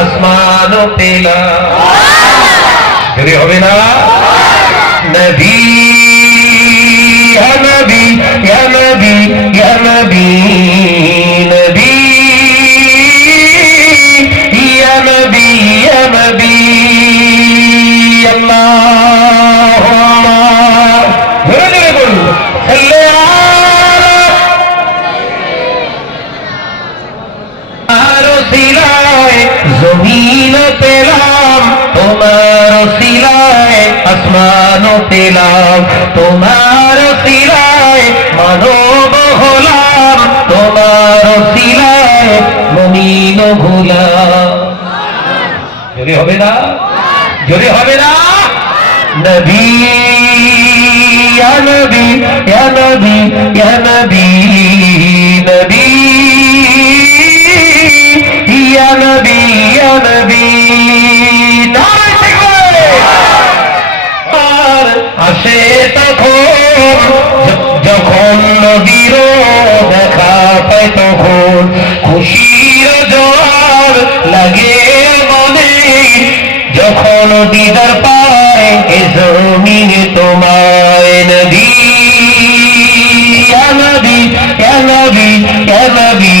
আসমান পেলা যদি হবে না নবী ইয়া নবী ইয়া নবী ইয়া নবী নবী ইয়া নবী ইয়া নবী আল্লাহুম্মা ধরে বলুন জমিন পেলাম তোমার শিলায় আসমান পেলাম তোমার শিলায় মানব হলাম তোমার শিলায় মমিন ভুলাম যদি হবে না যদি হবে না নবী ইয়া নবী ইয়া নবী ইয়া নবী নবী ইয়া নবী ইয়া নবী আর আসে তখন যখন নবীর দেখা পায় তখন খুশির জোয়ার লাগে মনে যখন দিদার পায় এ জমিনে তোমায় নবী ইয়া নবী ইয়া নবী ইয়া নবী